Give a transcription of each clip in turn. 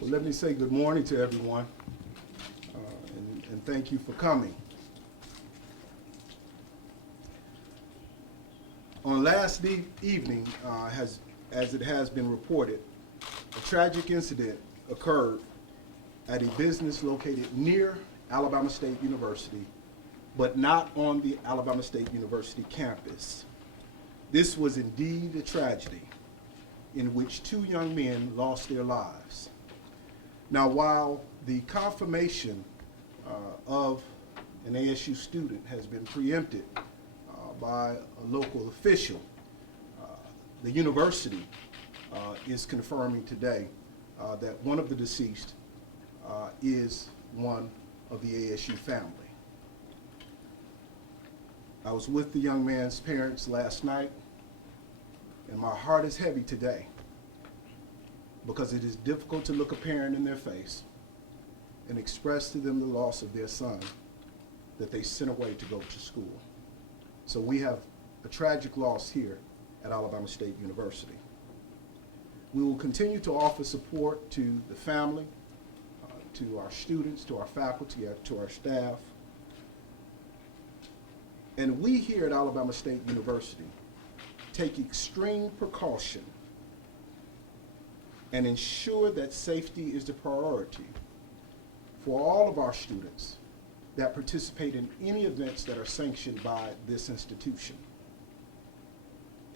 Well, let me say good morning to everyone, and thank you for coming. On last evening, as it has been reported, a tragic incident occurred at a business located near Alabama State University, but not on the Alabama State University campus. This was indeed a tragedy in which two young men lost their lives. Now, while the confirmation of an ASU student has been preempted by a local official, the university is confirming today that one of the deceased is one of the ASU family. I was with the young man's parents last night, and my heart is heavy today because it is difficult to look a parent in their face and express to them the loss of their son that they sent away to go to school. So we have a tragic loss here at Alabama State University. We will continue to offer support to the family, to our students, to our faculty, to our staff. And we here at Alabama State University take extreme precaution and ensure that safety is the priority for all of our students that participate in any events that are sanctioned by this institution.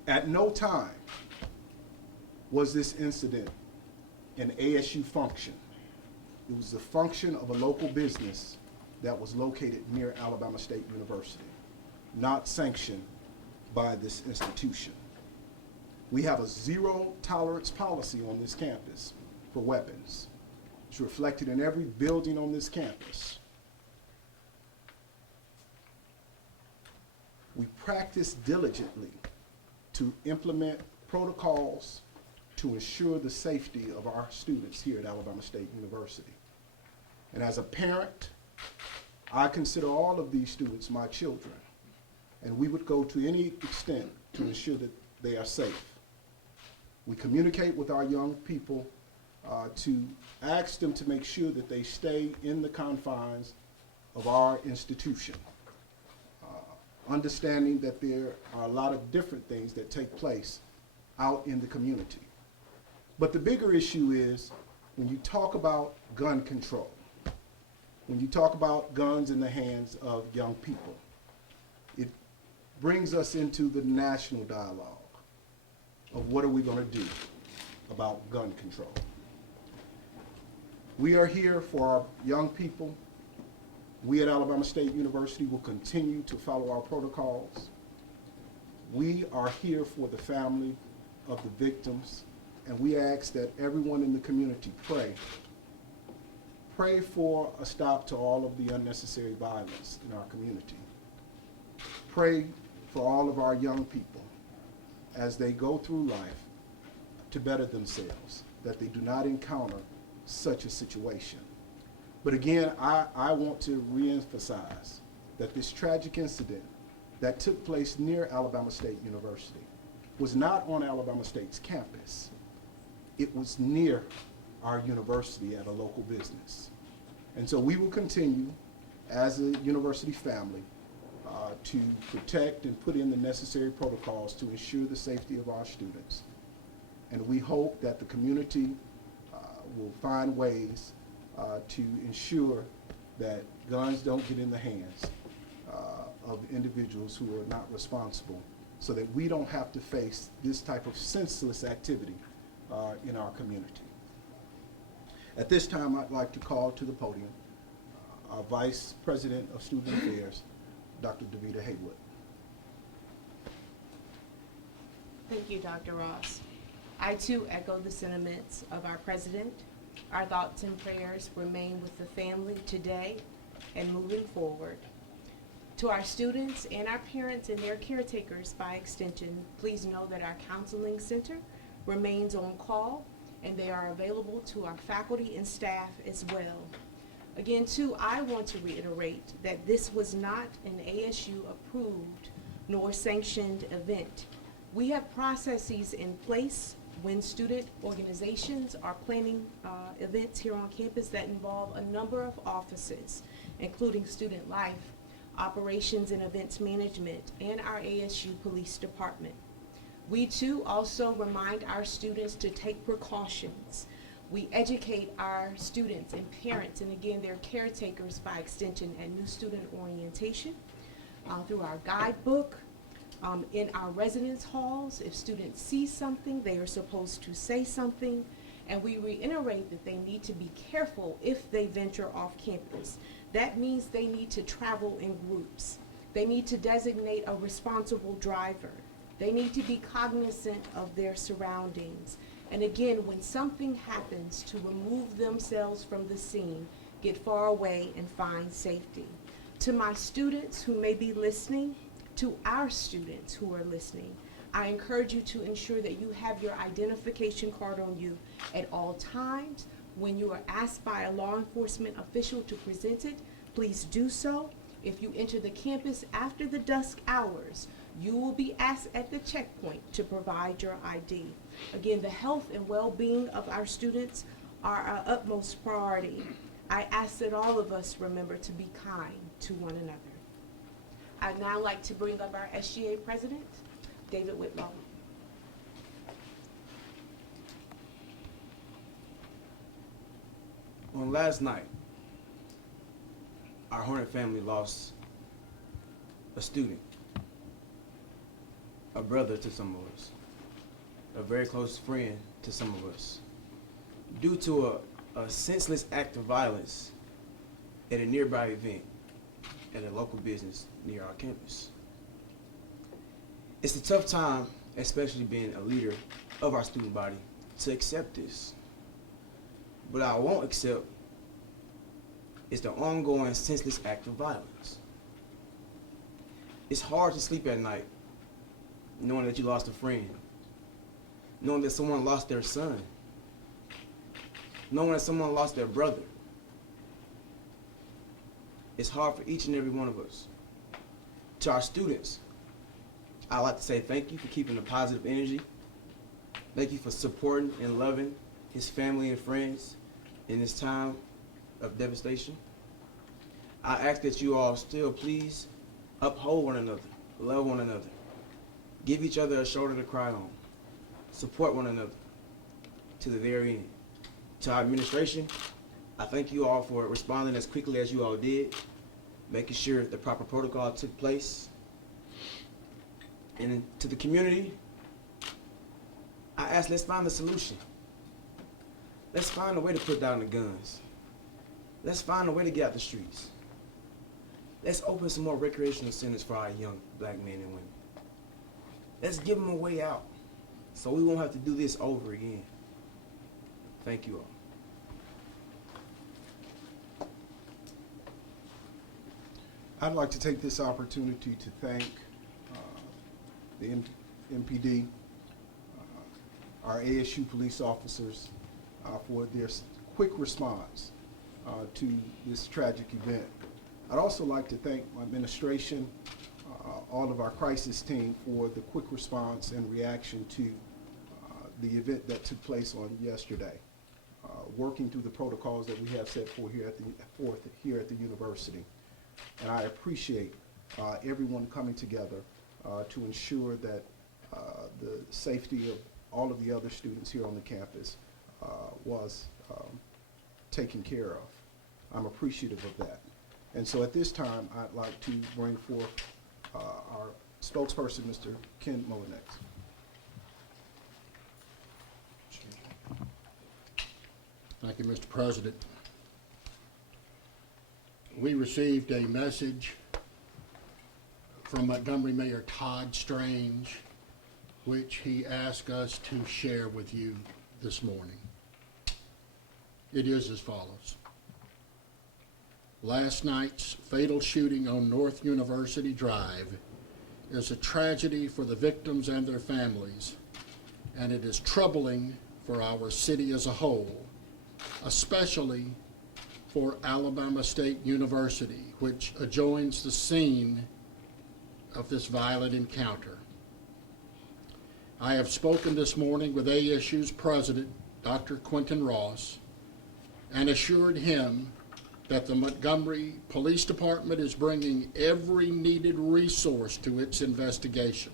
At no time was this incident an ASU function. It was the function of a local business that was located near Alabama State University, not sanctioned by this institution. We have a zero tolerance policy on this campus for weapons. It's reflected in every building on this campus. We practice diligently to implement protocols to ensure the safety of our students here at Alabama State University. And as a parent, I consider all of these students my children, and we would go to any extent to ensure that they are safe. We communicate with our young people to ask them to make sure that they stay in the confines of our institution, understanding that there are a lot of different things that take place out in the community. But the bigger issue is when you talk about gun control, when you talk about guns in the hands of young people, it brings us into the national dialogue of what are we going to do about gun control. We are here for our young people. We at Alabama State University will continue to follow our protocols. We are here for the family of the victims, and we ask that everyone in the community pray. Pray for a stop to all of the unnecessary violence in our community. Pray for all of our young people as they go through life to better themselves, that they do not encounter such a situation. But again, I want to reemphasize that this tragic incident that took place near Alabama State University was not on Alabama State's campus. It was near our university at a local business. And so we will continue as a university family to protect and put in the necessary protocols to ensure the safety of our students. And we hope that the community will find ways to ensure that guns don't get in the hands of individuals who are not responsible, so that we don't have to face this type of senseless activity in our community. At this time, I'd like to call to the podium our Vice President of Student Affairs, Dr. Davida Haywood. Thank you, Dr. Ross. I too echo the sentiments of our president. Our thoughts and prayers remain with the family today and moving forward. To our students and our parents and their caretakers by extension, please know that our counseling center remains on call and they are available to our faculty and staff as well. Again, too, I want to reiterate that this was not an ASU approved nor sanctioned event. We have processes in place when student organizations are planning events here on campus that involve a number of offices, including student life, operations and events management, and our ASU Police Department. We too also remind our students to take precautions. We educate our students and parents, and again, their caretakers by extension at New Student Orientation, through our guidebook, in our residence halls. If students see something, they are supposed to say something, and we reiterate that they need to be careful if they venture off campus. That means they need to travel in groups. They need to designate a responsible driver. They need to be cognizant of their surroundings. And again, when something happens, to remove themselves from the scene, get far away and find safety. To my students who may be listening, to our students who are listening, I encourage you to ensure that you have your identification card on you at all times. When you are asked by a law enforcement official to present it, please do so. If you enter the campus after the dusk hours, you will be asked at the checkpoint to provide your ID. Again, the health and well-being of our students are our utmost priority. I ask that all of us remember to be kind to one another. I'd now like to bring up our SGA President, David Whitlow. On last night, our Hornet family lost a student, a brother to some of us, a very close friend to some of us, due to a senseless act of violence at a nearby event at a local business near our campus. It's a tough time, especially being a leader of our student body, to accept this. But I won't accept is the ongoing senseless act of violence. It's hard to sleep at night knowing that you lost a friend, knowing that someone lost their son, knowing that someone lost their brother. It's hard for each and every one of us. To our students, I'd like to say thank you for keeping the positive energy. Thank you for supporting and loving his family and friends in this time of devastation. I ask that you all still please uphold one another, love one another, give each other a shoulder to cry on, support one another to the very end. To our administration, I thank you all for responding as quickly as you all did, making sure the proper protocol took place. And to the community, I ask, let's find a solution. Let's find a way to put down the guns. Let's find a way to get out the streets. Let's open some more recreational centers for our young black men and women. Let's give them a way out so we won't have to do this over again. Thank you all. I'd like to take this opportunity to thank the MPD, our ASU police officers for their quick response to this tragic event. I'd also like to thank my administration, all of our crisis team for the quick response and reaction to the event that took place on yesterday, working through the protocols that we have set forth here at the university. And I appreciate everyone coming together to ensure that the safety of all of the other students here on the campus was taken care of. I'm appreciative of that. And so at this time, I'd like to bring forth our spokesperson, Mr. Ken Molinex. Thank you, Mr. President. We received a message from Montgomery Mayor Todd Strange, which he asked us to share with you this morning. It is as follows. Last night's fatal shooting on North University Drive is a tragedy for the victims and their families, and it is troubling for our city as a whole, especially for Alabama State University, which adjoins the scene of this violent encounter. I have spoken this morning with ASU's president, Dr. Quentin Ross, and assured him that the Montgomery Police Department is bringing every needed resource to its investigation.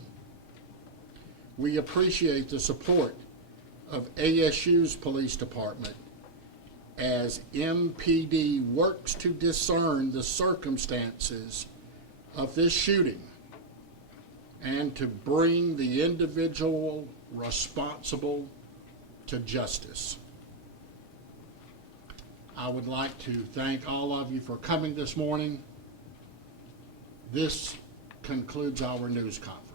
We appreciate the support of ASU's police department as MPD works to discern the circumstances of this shooting and to bring the individual responsible to justice. I would like to thank all of you for coming this morning. This concludes our news conference.